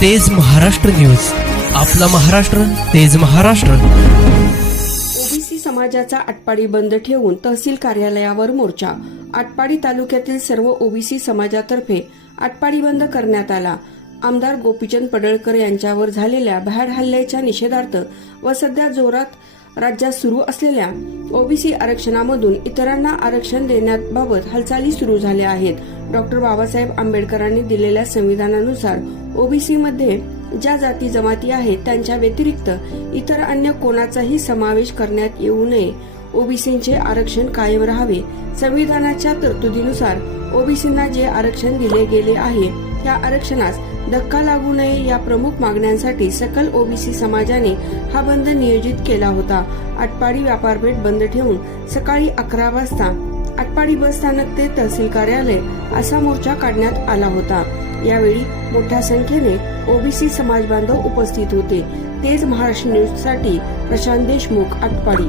तेज महाराष्ट्र न्यूज. आपला महाराष्ट्र तेज महाराष्ट्र. ओबीसी समाजाचा आटपाडी बंद ठेवून तहसील कार्यालयावर मोर्चा. आटपाडी तालुक्यातील सर्व ओबीसी समाजातर्फे आटपाडी बंद करण्यात आला. आमदार गोपीचंद पडळकर यांच्यावर झालेल्या भ्याड हल्ल्याच्या निषेधार्थ व सध्या जोरात राज्यात सुरू असलेल्या ओबीसी आरक्षणामधून इतरांना आरक्षण देण्याबाबत हालचाली सुरू झाल्या आहेत. डॉक्टर बाबासाहेब आंबेडकरांनी दिलेल्या संविधानानुसार ओबीसीमध्ये ज्या जाती जमाती आहेत त्यांच्या व्यतिरिक्त इतर अन्य कोणाचाही समावेश करण्यात येऊ नये. ओबीसींचे आरक्षण कायम राहावे. संविधानाच्या तरतुदीनुसार ओबीसींना जे आरक्षण दिले गेले आहे त्या आरक्षणास धक्का लागू नये या प्रमुख मागण्यांसाठी सकल ओबीसी समाजाने हा बंद नियोजित केला होता. आटपाडी व्यापारपेठ बंद ठेवून सकाळी अकरा वाजता आटपाडी बस स्थानक ते तहसील कार्यालय असा मोर्चा काढण्यात आला होता. यावेळी मोठ्या संख्येने ओबीसी समाज बांधव उपस्थित होते. तेज महाराष्ट्र न्यूजसाठी प्रशांत देशमुख आटपाडी.